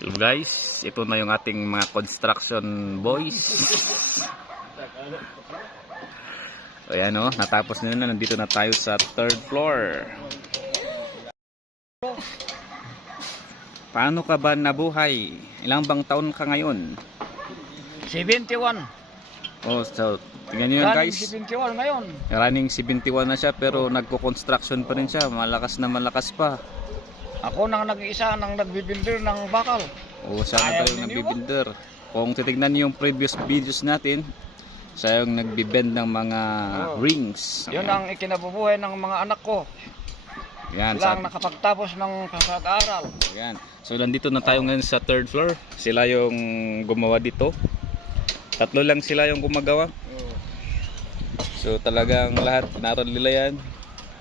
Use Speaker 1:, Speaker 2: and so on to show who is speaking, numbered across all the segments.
Speaker 1: Hello guys, ito na yung ating mga construction boys. So ayan o, natapos na na, nandito na tayo sa third floor. Paano ka ba nabuhay? Ilang bang taon ka ngayon?
Speaker 2: 71.
Speaker 1: Oh, so tingnan nyo yun
Speaker 2: Running
Speaker 1: guys.
Speaker 2: 71 ngayon.
Speaker 1: Running 71 na siya pero nagko-construction pa rin siya. Malakas na malakas pa.
Speaker 2: Ako nang nag-isa nang nagbibuilder ng bakal.
Speaker 1: O sana
Speaker 2: Ayaw
Speaker 1: tayo
Speaker 2: ninyo
Speaker 1: nagbibuilder. Kung titignan niyo yung previous videos natin, siya yung nagbibend ng mga
Speaker 2: Oh.
Speaker 1: rings.
Speaker 2: Yun ang ikinabubuhay ng mga anak ko.
Speaker 1: Yan,
Speaker 2: Lang
Speaker 1: sabi,
Speaker 2: nakapagtapos ng pag-aaral.
Speaker 1: yan. So nandito na tayo ngayon sa third floor. Sila yung gumawa dito. Tatlo lang sila yung gumagawa. So talagang lahat naroon nila yan.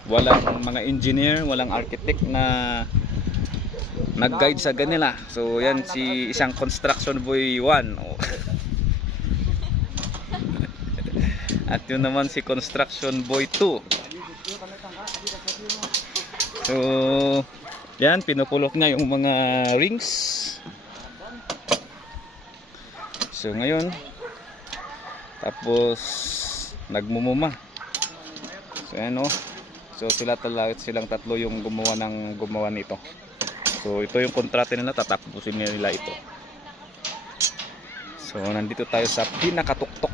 Speaker 1: Walang mga engineer, walang architect na nag-guide sa ganila. So yan si isang construction boy 1. Oh. At yun naman si construction boy 2. So yan pinupulok niya yung mga rings. So ngayon tapos nagmumuma. So ayan oh. So sila talaga silang tatlo yung gumawa ng gumawa nito. So ito yung kontrata nila, tatapusin nila ito. So nandito tayo sa pinakatuktok.